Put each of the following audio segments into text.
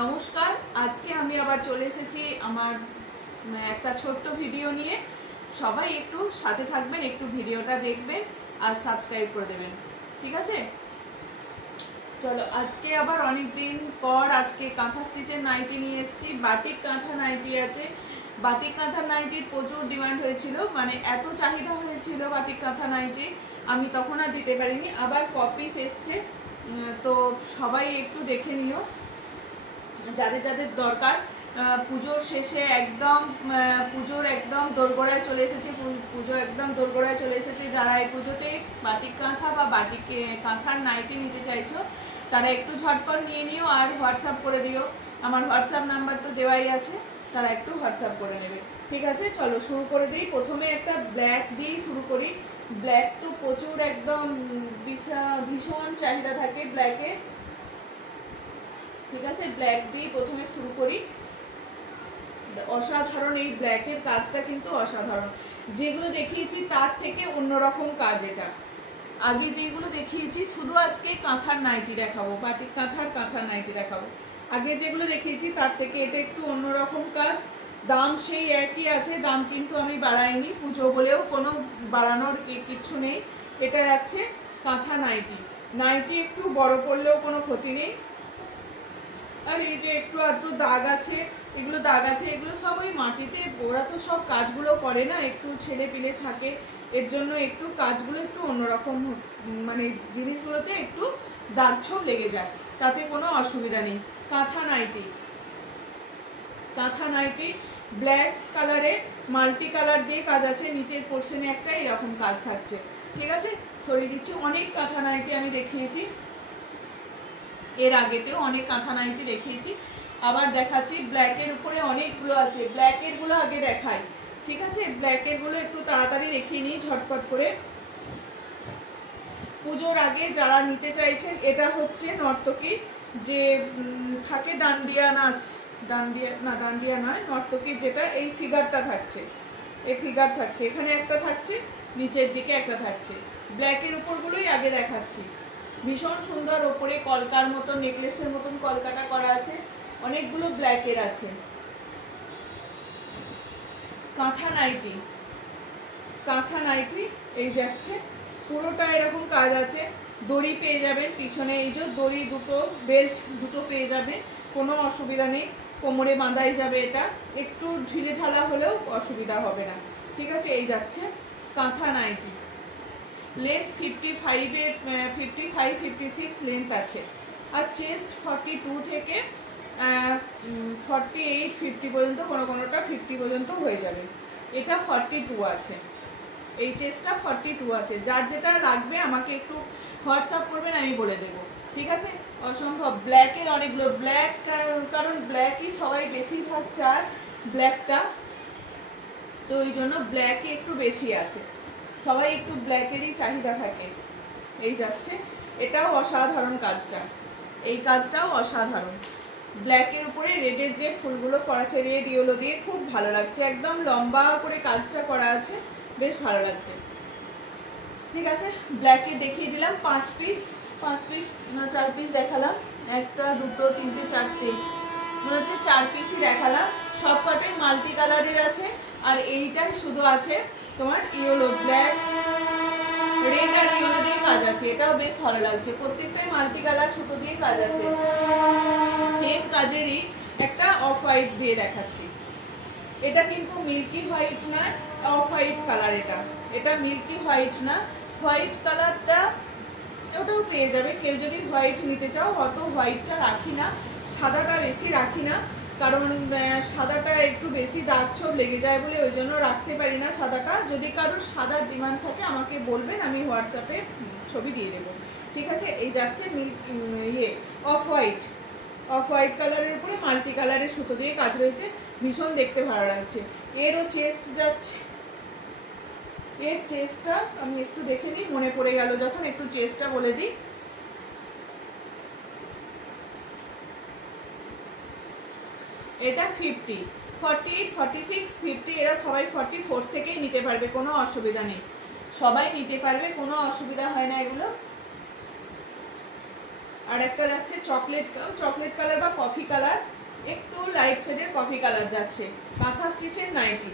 নমস্কার, আজকে আমি আবার চলে এসেছি আমার একটা ছোট্ট ভিডিও নিয়ে। সবাই একটু সাথে থাকবেন, একটু ভিডিওটা দেখবেন আর সাবস্ক্রাইব করে দেবেন, ঠিক আছে? চলো, আজকে আবার অনেক দিন পর আজকে কাঁথা স্টিচের নাইটি নিয়ে এসেছি। বাটিক কাঁথা নাইটি আছে। বাটিক কাঁথা নাইটির প্রচুর ডিমান্ড হয়েছিল, মানে এত চাহিদা হয়েছিল বাটিক কাঁথা নাইটি, আমি তখন আর দিতে পারিনি। আবার কপিস এসছে, তো সবাই একটু দেখে নিও যাদের যাদের দরকার। পুজোর শেষে পুজোর একদম দোরগোড়ায় চলে এসেছে, পুজো একদম দোরগোড়ায় চলে এসেছে। যারা এই পুজোতে বাটিক কাঁথা বা বাটিক কাঁথার নাইটি নিতে চাইছো তারা একটু ঝটপট নিয়ে নিও আর হোয়াটসঅ্যাপ করে দিও। আমার হোয়াটসঅ্যাপ নাম্বার তো দেওয়াই আছে, তারা একটু হোয়াটসঅ্যাপ করে নেবে, ঠিক আছে? চলো শুরু করে দিই। প্রথমে একটা ব্ল্যাক দিয়েই শুরু করি। ব্ল্যাক তো প্রচুর একদম ভীষণ চাহিদা থাকে ব্ল্যাকে, ঠিক আছে? ব্ল্যাক দিয়ে প্রথমে শুরু করি। অসাধারণ এই ব্ল্যাকের কাজটা, কিন্তু অসাধারণ। যেগুলো দেখিয়েছি তার থেকে অন্যরকম কাজ এটা। আগে যেগুলো দেখিয়েছি শুধু আজকে কাঁথার নাইটি দেখাবো, বাটিক কাঁথার নাইটি দেখাবো। আগে যেগুলো দেখিয়েছি তার থেকে এটা একটু অন্যরকম কাজ। দাম সেই একই আছে, দাম কিন্তু আমি বাড়াইনি, পুজো বলেও কোনো বাড়ানোর কিচ্ছু নেই। এটা আছে কাঁথা নাইটি। নাইটি একটু বড় করলেও কোনো ক্ষতি নেই। আর এই যে একটু আধটু দাগ আছে, এগুলো সব ওই মাটিতে, ওরা তো সব কাজগুলো করে না, একটু ছেলে পিলে থাকে, এর জন্য একটু কাজগুলো একটু অন্যরকম, মানে জিনিসগুলোতে একটু দাগ ছোপ লেগে যায়, তাতে কোনো অসুবিধা নেই। কাঁথা নাইটি ব্ল্যাক কালারে মাল্টি কালার দিয়ে কাজ আছে, নিচের পোর্শনে একটা এরকম কাজ থাকছে, ঠিক আছে? সরিয়ে দিচ্ছি। অনেক কাঁথা নাইটি আমি দেখিয়েছি, এর আগেতেও অনেক কাঁথা নাইটি দেখিয়েছি, আবার দেখাচ্ছি। ব্ল্যাকের উপরে অনেকগুলো আছে, ব্ল্যাকের গুলো আগে দেখাই, ঠিক আছে? ব্ল্যাকের গুলো একটু তাড়াতাড়ি দেখিয়ে নিই ঝটপট করে। পুজোর আগে যারা নিতে চাইছেন, এটা হচ্ছে নর্তকী যে থাকে ডান্ডিয়া নাচ, ডান্ডিয়া নয়, নর্তকীর যেটা এই ফিগারটা থাকছে, এই ফিগার থাকছে, এখানে একটা থাকছে, নিচের দিকে একটা থাকছে। ব্ল্যাকের উপরগুলোই আগে দেখাচ্ছি। ভীষণ সুন্দর, ওপরে কলকার মতন, নেকলেসের মতন কলকাটা করা আছে, অনেকগুলো ব্ল্যাকের আছে। কাঁথা নাইটি এই যাচ্ছে, পুরোটা এরকম কাজ আছে। দড়ি পেয়ে যাবেন পিছনে, এই যে দড়ি দুটো, বেল্ট দুটো পেয়ে যাবেন, কোনো অসুবিধা নেই। কোমরে বাঁধাই যাবে, এটা একটু ঢিলে ঢালা হলেও অসুবিধা হবে না, ঠিক আছে? এই যাচ্ছে কাঁথা নাইটি। লেন্থ 55-56 লেন্থ আছে, আর চেস্ট 42 থেকে 48-50 পর্যন্ত, কোনোটা 50 পর্যন্ত হয়ে যাবে। এটা 42 আছে, এই চেস্টটা 42 আছে। যার যেটা লাগবে আমাকে একটু হোয়াটসঅ্যাপ করবেন, আমি বলে দেবো, ঠিক আছে? অসম্ভব ব্ল্যাকের অনেকগুলো, ব্ল্যাক কারণ ব্ল্যাকই সবাই বেশিরভাগ চার, ব্ল্যাকটা, তো ওই জন্য ব্ল্যাকই একটু বেশি আছে, সবাই একটু ব্ল্যাকেরই চাহিদা থাকে। এই যাচ্ছে, এটাও অসাধারণ কাজটা, এই কাজটাও অসাধারণ। ব্ল্যাকের উপরে রেডের যে ফুলগুলো করা আছে, রেড ইয়েলো দিয়ে, খুব ভালো লাগছে, একদম লম্বা করে কাজটা করা আছে, বেশ ভালো লাগছে, ঠিক আছে? ব্ল্যাকে দেখিয়ে দিলাম 5 পিস না 4 পিস দেখালাম, 1 2 3 4 মনে হচ্ছে 4 পিসই দেখালাম। সব কটাই মাল্টি কালারের আছে, আর এইটাই শুধু আছে তোমার ইয়েলো, ব্ল্যাক, রেড আর ইয়েলো দিয়ে কাজ আছে, এটাও বেশ ভালো লাগছে। প্রত্যেকটাই মাল্টি কালার সুতো দিয়ে কাজ আছে। সেম কাজেরই একটা অফ হোয়াইট দিয়ে দেখাচ্ছি। এটা কিন্তু মিল্কি হোয়াইট না, অফ হোয়াইট কালার। এটা মিল্কি হোয়াইট না, হোয়াইট কালারটা ওটাও পেয়ে যাবে। কেউ যদি হোয়াইট নিতে চাও, অত হোয়াইটটা রাখি না, সাদাটা বেশি রাখি না, কারণ সাদাটা একটু বেশি দাগ ছোপ লেগে যায় বলে ওই জন্য রাখতে পারি না সাদাটা। যদি কারোর সাদার ডিমান্ড থাকে আমাকে বলবেন, আমি হোয়াটসঅ্যাপে ছবি দিয়ে দেবো, ঠিক আছে? এই যাচ্ছে অফ হোয়াইট কালারের উপরে মাল্টি কালারের সুতো দিয়ে কাজ রয়েছে, ভীষণ দেখতে ভালো লাগছে। এরও চেস্ট যাচ্ছে, এর চেস্টটা আমি একটু দেখে নিই, মনে পড়ে গেল যখন, একটু চেস্টটা বলে দিই। এটা 50, 48, 46, 50, এরা সবাই 44 থেকেই নিতে পারবে, কোনো অসুবিধা নেই, সবাই নিতে পারবে, কোনো অসুবিধা হয় না এগুলো। আর একটা যাচ্ছে চকলেট কালার বা কফি কালার, একটু লাইট শেডের কফি কালার যাচ্ছে। কাঁথা স্টিচের নাইটি,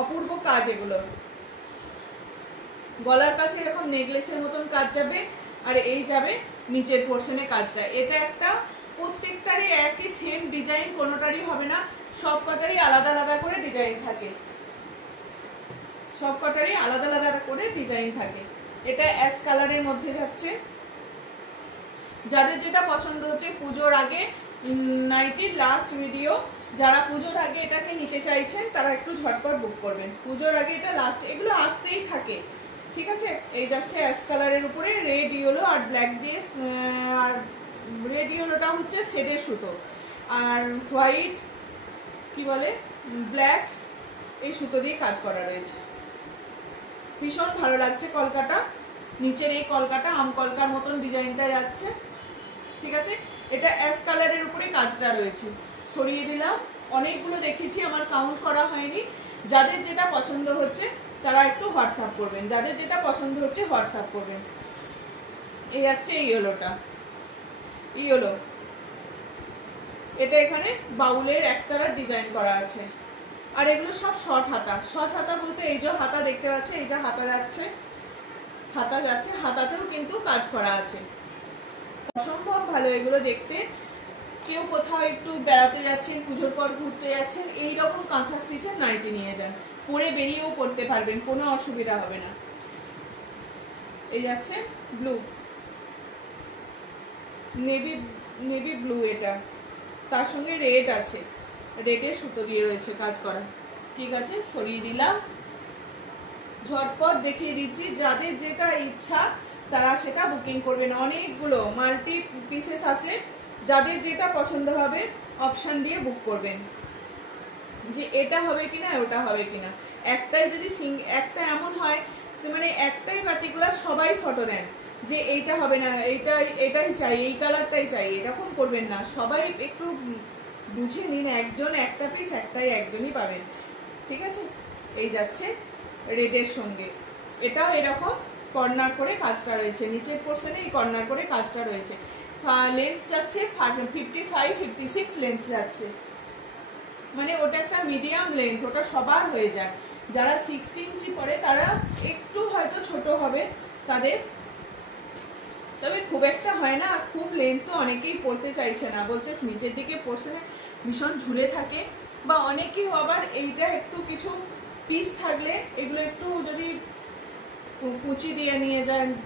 অপূর্ব কাজ এগুলো। গলার কাছে এরকম নেকলেসের মতন কাজ যাবে, আর এই যাবে নিচের পোর্শনে কাজটা। এটা একটা প্রত্যেকটারই একই সেম ডিজাইন, কোনোটারই হবে না, সব কটারই আলাদা আলাদা করে ডিজাইন থাকে, সব কটারই আলাদা আলাদা করে ডিজাইন থাকে। এটা অ্যাশ কালারের মধ্যে যাচ্ছে। যাদের যেটা পছন্দ হচ্ছে, পুজোর আগে নাইটির লাস্ট ভিডিও, যারা পুজোর আগে এটাকে নিতে চাইছেন তারা একটু ঝটপট বুক করবেন। পুজোর আগে এটা লাস্ট, এগুলো আসতেই থাকে, ঠিক আছে। এই যাচ্ছে অ্যাশ কালারের উপরে রেড ইয়েলো আর ব্ল্যাক দিয়ে, আর রেড ইয়েলোটা হচ্ছে শেডের সুতো, আর হোয়াইট কি বলে ব্ল্যাক, এই সুতো দিয়ে কাজ করা রয়েছে। ভীষণ ভালো লাগছে কলকাটা। নিচের এই কলকাটা আম কলকার মতন ডিজাইনটা যাচ্ছে, ঠিক আছে। এটা অ্যাশ কালারের উপরে কাজটা রয়েছে। সরিয়ে দিলাম, অনেকগুলো দেখেছি, আমার কাউন্ট করা হয়নি। যাদের যেটা পছন্দ হচ্ছে তারা একটু হোয়াটসঅ্যাপ করবেন, যাদের যেটা পছন্দ হচ্ছে হোয়াটসঅ্যাপ করবেন। এই যাচ্ছে ইয়েলোটা, ইয়েলো, এটা এখানে বাউলের একতারা ডিজাইন করা আছে। আর এগুলো সব শর্ট হাতা। শর্ট হাতা বলতে এই যে হাতা দেখতে পাচ্ছে, এই যে হাতা যাচ্ছে, হাতা যাচ্ছে, হাতাতেও কিন্তু কাজ করা আছে। অসম্ভব ভালো এগুলো দেখতে। কেউ কোথাও একটু বেড়াতে যাচ্ছেন, পুজোর পর ঘুরতে যাচ্ছেন, এইরকম কাঁথা স্টিচের নাইটি নিয়ে যান, পরে বেরিয়েও পড়তে পারবেন, কোনো অসুবিধা হবে না। এই যাচ্ছে ব্লু, নেভি ব্লু, এটা তার সঙ্গে রেড আছে, রেডের সুতো দিয়ে রয়েছে কাজ করা, ঠিক আছে। সরিয়ে দিলাম, ঝটপট দেখিয়ে দিচ্ছি। যাদের যেটা ইচ্ছা তারা সেটা বুকিং করবেন। অনেকগুলো মাল্টি পিসেস আছে, যাদের যেটা পছন্দ হবে অপশান দিয়ে বুক করবেন, যে এটা হবে কিনা ওটা হবে কিনা। একটাই যদি একটা এমন হয় মানে একটাই পার্টিকুলার সবাই ফটো দেন যে এইটা হবে না, এটাই চাই, এই কালারটাই চাই, এরকম করবেন না। সবাই একটু বুঝে নিন, একজন একটা পিস একজনই পাবেন, ঠিক আছে। এই যাচ্ছে রেডের সঙ্গে, এটাও এরকম কর্নার করে কাজটা রয়েছে, নিচের পোর্শনে এই কর্নার করে কাজটা রয়েছে। লেন্থ যাচ্ছে 55-56 লেন্থ যাচ্ছে, মানে ওটা একটা মিডিয়াম লেন্থ, ওটা সবার হয়ে যায়। যারা 60 ইঞ্চি পরে তারা একটু হয়তো ছোট হবে তাদের, তবে খুব একটা হয় না। খুব লেন্থ তো অনেকেই পড়তে চাইছে না, বলছে নিচের দিকে পোর্শনে ভীষণ ঝুলে থাকে, বা অনেকেই আবার এইটা একটু কিছু পিস থাকলে এগুলো একটু যদি কুচি দিয়ে নিয়ে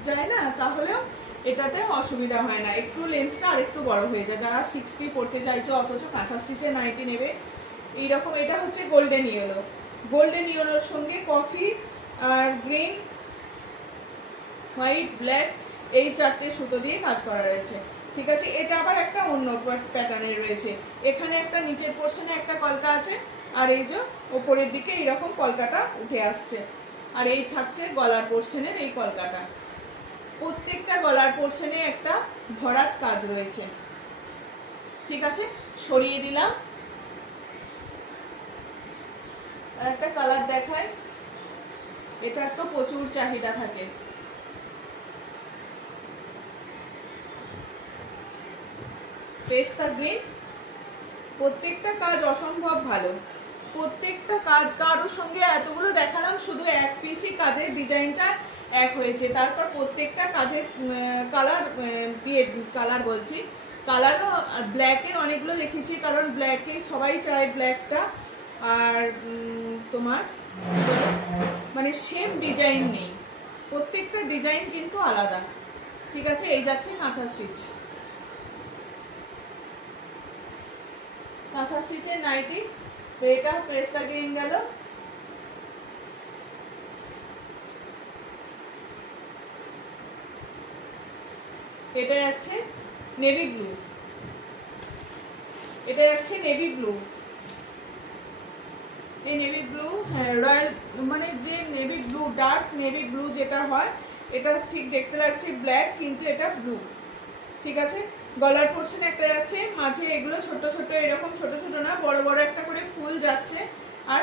যায় না, তাহলেও এটাতে অসুবিধা হয় না, একটু লেন্থটা আর একটু বড় হয়ে যায়। যারা 60 পড়তে চাইছে অথচ কাঁথা স্টিচের নাইটি নেবে, এইরকম। এটা হচ্ছে গোল্ডেন ইয়েলো, গোল্ডেন ইয়েলোর সঙ্গে কফি আর গ্রিন, হোয়াইট, ব্ল্যাক, এই চারটে সুতো দিয়ে কাজ করা রয়েছে, ঠিক আছে। এটা আবার একটা অন্য প্যাটার্নের রয়েছে। এখানে একটা নিচের পোর্শনে একটা কলকা আছে, আর এই যে ওপরের দিকে এইরকম কলকাটা উঠে আসছে, আর এই থাকছে গলার পোর্শনের এই কলকাটা। প্রত্যেকটা গলার পোর্শনে একটা ভরাট কাজ রয়েছে, ঠিক আছে। সরিয়ে দিলাম, আর একটা কালার দেখায়, এটা তো প্রচুর চাহিদা থাকে। পেস্তা গ্রিন, প্রত্যেকটা কাজ অসম্ভব ভালো, প্রত্যেকটা কাজ। কারোর সঙ্গে এতগুলো দেখালাম, শুধু এক পিসই কাজের ডিজাইনটা এক হয়েছে, তারপর প্রত্যেকটা কাজের কালার বলছি, কালারও ব্ল্যাকের অনেকগুলো দেখেছি, কারণ ব্ল্যাকে সবাই চায় ব্ল্যাকটা, আর তোমার মানে সেম ডিজাইন নেই, প্রত্যেকটা ডিজাইন কিন্তু আলাদা, ঠিক আছে। এই যাচ্ছে কাঁথা স্টিচ, কাঁথা স্টিচের নাইটি। তো এটা পেস্তা গ্রিন গেল, এটা যাচ্ছে নেভি ব্লু, এটা যাচ্ছে নেভি ব্লু। এই নেভি ব্লু, হ্যাঁ রয়্যাল, মানে যে navy blue, dark navy blue যেটা হয়, এটা ঠিক দেখতে লাগছে ব্ল্যাক, কিন্তু এটা ব্লু, ঠিক আছে। গলার পোর্শন একটা যাচ্ছে, মাঝে এগুলো ছোট ছোট, এরকম ছোট ছোট না, বড় বড় একটা করে ফুল যাচ্ছে, আর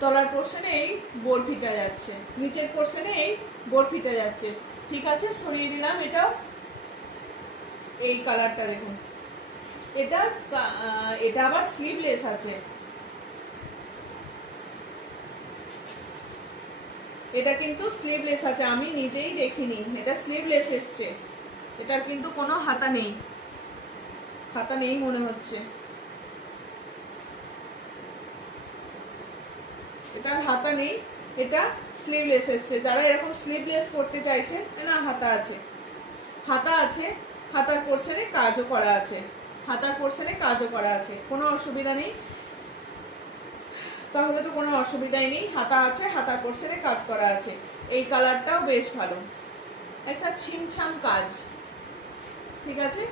তলার পোর্শনে এই বরফিটা যাচ্ছে, নিচের পোর্শনে এই বরফিটা যাচ্ছে, ঠিক আছে। সরিয়ে দিলাম এটাও। এই কালারটা দেখুন, এটা এটা আবার স্লিভলেস আছে, এটা কিন্তু স্লিভলেস আছে, আমি নিজেই দেখিনি, এটা স্লিভলেস এসছে, এটার কিন্তু কোনো হাতা নেই, হাতা নেই মনে হচ্ছে, এটার হাতা নেই, এটা স্লিভলেস এসছে। যারা এরকম স্লিভলেস করতে চাইছে, না হাতা আছে, হাতা আছে, হাতার পোর্শনে কাজও করা আছে, হাতার পোর্শনে কাজও করা আছে, কোনো অসুবিধা নেই, তাহলে তো কোনো অসুবিধাই নেই, হাতা আছে, হাতার পোর্শনে কাজ করা আছে। এই কালারটাও বেশ ভালো, একটা ছিমছাম কাজ, ঠিক আছে।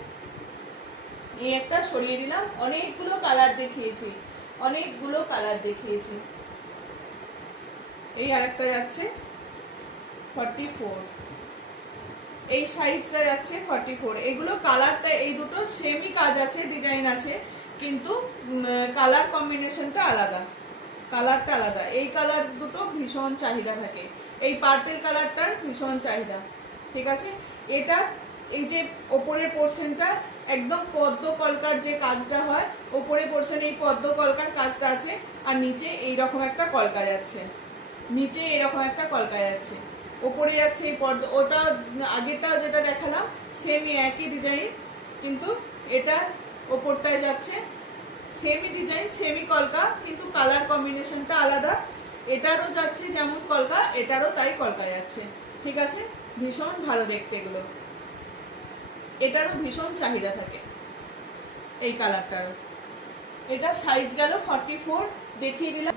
এই একটা সরিয়ে দিলাম, অনেকগুলো কালার দেখিয়েছি, অনেকগুলো কালার দেখিয়েছি। এই আরেকটা যাচ্ছে 44, এই সাইজটা যাচ্ছে 44। এগুলো কালারটা এই দুটো সেমই কাজ আছে, ডিজাইন আছে, কিন্তু কালার কম্বিনেশনটা আলাদা, কালারটা আলাদা। এই কালার দুটো ভীষণ চাহিদা থাকে, এই পার্পল কালারটার ভীষণ চাহিদা, ঠিক আছে। এটা এই যে ওপরের পোর্শনটা একদম পদ্ম কলকার যে কাজটা হয়, ওপরের পোর্শনে এই পদ্ম কলকার কাজটা আছে, আর নিচে এইরকম একটা কলকা যাচ্ছে, নিচে এরকম একটা কলকা যাচ্ছে, ওপরে যাচ্ছে এই পর্দা। ওটা আগেরটা যেটা দেখালাম সেমই একই ডিজাইন, কিন্তু এটা ওপরটায় যাচ্ছে সেমই ডিজাইন সেমই কলকা, কিন্তু কালার কম্বিনেশনটা আলাদা। এটারও যাচ্ছে যেমন কলকা, এটারও তাই কলকা যাচ্ছে, ঠিক আছে। ভীষণ ভালো দেখতে এগুলো, এটারও ভীষণ চাহিদা থাকে এই কালারটারও। এটা সাইজ গেল 44, দেখিয়ে দিলাম।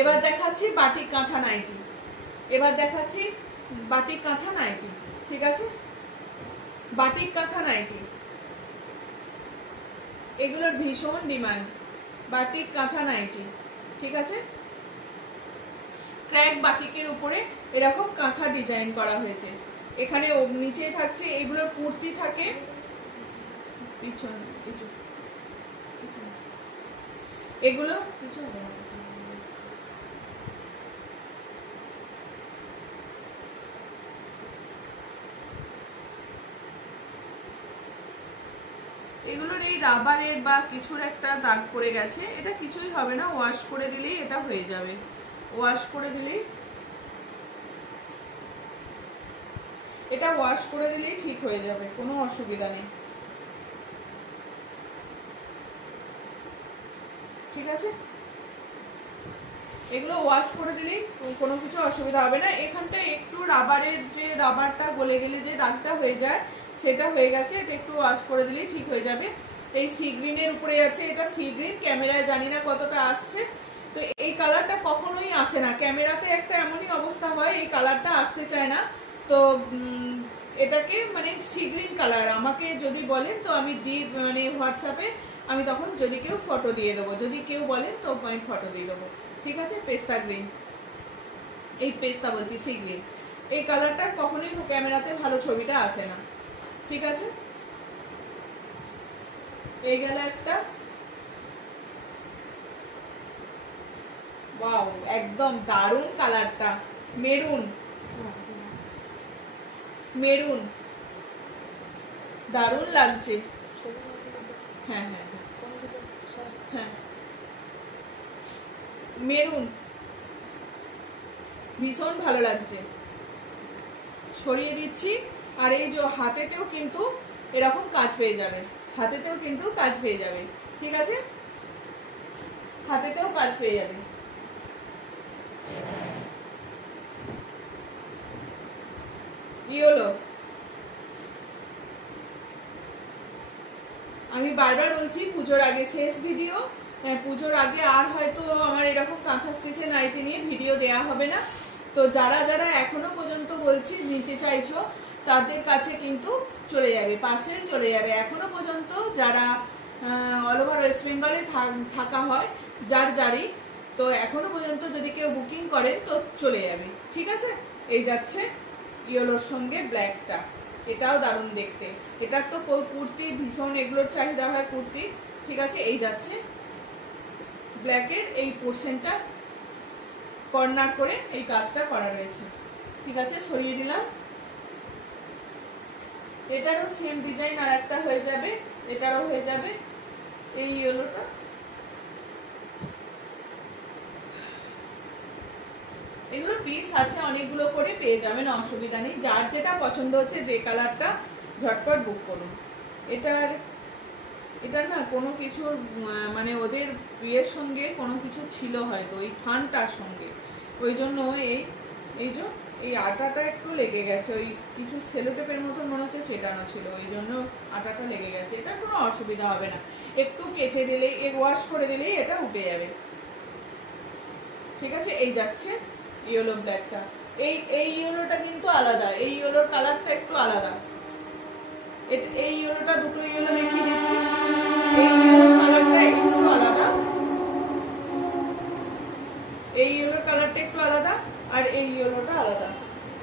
এবার দেখাচ্ছি বাটিক কাঁথা নাইটি, এবার দেখাচ্ছি বাটিক কাঁথা নাইটি, ঠিক আছে। বাটিক কাঁথা নাইটি এগুলোর ভীষণ ডিমান্ড, বাটিক কাঁথা নাইটি, ঠিক আছে। ক্র্যাক বাটিকের উপরে এরকম কাঁথা ডিজাইন করা হয়েছে, এখানে নিচে থাকছে, এগুলোর কুর্তি থাকে পিছন, এগুলো কিছু হবে না, এগুলোর এই রাবারের বা কিছুর একটা দাগ পড়ে গেছে, এটা কিছুই হবে না, ওয়াশ করে দিলেই এটা হয়ে যাবে, ওয়াশ করে দিলেই, এটা ওয়াশ করে দিলেই ঠিক হয়ে যাবে, কোনো অসুবিধা নেই, ঠিক আছে। এগুলো ওয়াশ করে দিলেই কোনো কিছু অসুবিধা হবে না। এখানটা একটু রাবারের যে রাবারটা গলে গেলে যে দাগটা হয়ে যায়, সেটা হয়ে গেছে, এটা একটু ওয়াশ করে দিলেই ঠিক হয়ে যাবে। এই সি গ্রিনের উপরে আছে, এটা সি গ্রিন, ক্যামেরায় জানি না কতটা আসছে, তো এই কালারটা কখনোই আসে না, ক্যামেরাতে একটা এমনই অবস্থা হয়, এই কালারটা আসতে চায় না। তো এটাকে মানে সি গ্রিন কালার আমাকে যদি বলেন তো আমি মানে হোয়াটসঅ্যাপে আমি তখন যদি কেউ ফটো দিয়ে দেবো, যদি কেউ বলেন তো আমি ফটো দিয়ে দেবো, ঠিক আছে। পেস্তা গ্রিন, এই পেস্তা বলছি সি গ্রিন, এই কালারটার কখনোই ক্যামেরাতে ভালো ছবিটা আসে না, ঠিক আছে। এই গেল একটা, ওয়াও একদম দারুণ কালারটা, মেরুন, মেরুন দারুণ লাগছে, হ্যাঁ হ্যাঁ হ্যাঁ, মেরুন ভীষণ ভালো লাগছে, সরিয়ে দিচ্ছি। আর এই যে হাতেতেও কিন্তু এরকম কাজ পেয়ে যাবে, হাতেতেও কিন্তু কাজ পেয়ে যাবে, ঠিক আছে, হাতেতেও কাজ পেয়ে যাবে। ইয়েলো, আমি বারবার বলছি পুজোর আগে শেষ ভিডিও, পুজোর আগে আর হয়তো আমার এরকম কাঁথা স্টিচের নাইটি নিয়ে ভিডিও দেয়া হবে না। তো যারা যারা এখনো পর্যন্ত বলছি নিতে চাইছো, তাদের কাছে কিন্তু চলে যাবে, পার্সেল চলে যাবে। এখনো পর্যন্ত যারা অল ওভার ওয়েস্ট বেঙ্গলে থাকা হয়, যার যারই, তো এখনো পর্যন্ত যদি কেউ বুকিং করেন তো চলে যাবে, ঠিক আছে। এই যাচ্ছে ইয়েলোর সঙ্গে ব্ল্যাকটা, এটাও দারুণ দেখতে, এটার তো কুর্তি ভীষণ এগুলোর চাহিদা হয় কুর্তি, ঠিক আছে। এই যাচ্ছে ব্ল্যাকের এই পোর্শনটা কর্নার করে এই কাজটা করা রয়েছে, ঠিক আছে, সরিয়ে দিলাম। এটারও সেম ডিজাইন আর একটা হয়ে যাবে, এটারও হয়ে যাবে এই ইয়েলোটা। এগুলো পিস আছে অনেকগুলো করে, পেয়ে যাবেন, অসুবিধা নেই। যার যেটা পছন্দ হচ্ছে যে কালারটা ঝটপট বুক করুন। এটার না কোনো কিছু মানে ওদের বিয়ের সঙ্গে কোনো কিছু ছিল হয়তো ওই থানটার সঙ্গে, ওই জন্য এই আটাটা একটু লেগে গেছে, ওই কিছু সেলোটেপের মতন মনে হচ্ছে চেটানো ছিল, ওই জন্য আটাটা লেগে গেছে। এটা কোনো অসুবিধা হবে না, একটু কেচে দিলেই, ওয়াশ করে দিলেই এটা উঠে যাবে। ঠিক আছে, এই যাচ্ছে ইয়েলো ব্ল্যাকটা। এই ইয়েলোটা কিন্তু আলাদা, এই ইয়েলোর কালারটা একটু আলাদা। এই ইয়েলোটা, দুটো ইয়েলো দেখিয়ে দিচ্ছি। এই ইয়েলোর কালারটা একটু আলাদা, এই ইয়েলোর কালারটা একটু আলাদা, আর এই ইয়েলোটা আলাদা।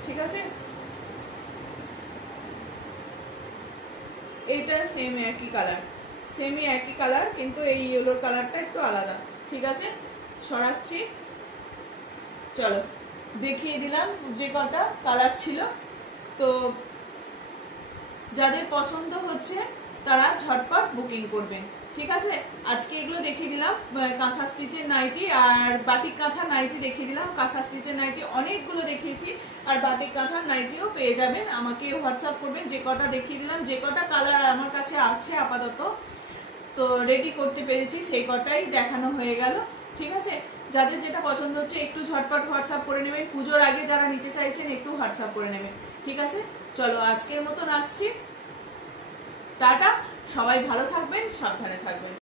ঠিক আছে, এইটা সেম একই কালার, সেমই একই কালার, কিন্তু এই ইয়েলোর কালারটা একটু আলাদা। ঠিক আছে, সরাচ্ছি। চলো, দেখিয়ে দিলাম যে কটা কালার ছিল। তো যাদের পছন্দ হচ্ছে তারা ঝটপট বুকিং করবেন। ঠিক আছে, আজকে এগুলো দেখিয়ে দিলাম, কাঁথা স্টিচের নাইটি আর বাটিক কাঁথা নাইটি দেখিয়ে দিলাম। কাঁথা স্টিচের নাইটি অনেকগুলো দেখিয়েছি, আর বাটিক কাঁথার নাইটিও পেয়ে যাবেন। আমাকে হোয়াটসঅ্যাপ করবেন, যে কটা দেখিয়ে দিলাম, যে কটা কালার আমার কাছে আছে আপাতত তো রেডি করতে পেরেছি, সেই কটাই দেখানো হয়ে গেল। ঠিক আছে, যাদের যেটা পছন্দ হচ্ছে একটু ঝটপট হোয়াটসঅ্যাপ করে নেবেন। পুজোর আগে যারা নিতে চাইছেন একটু হোয়াটসঅ্যাপ করে নেবেন। ঠিক আছে, চলো আজকের মতন আসছি, টাটা। সবাই ভালো থাকবেন, সাবধানে থাকবেন।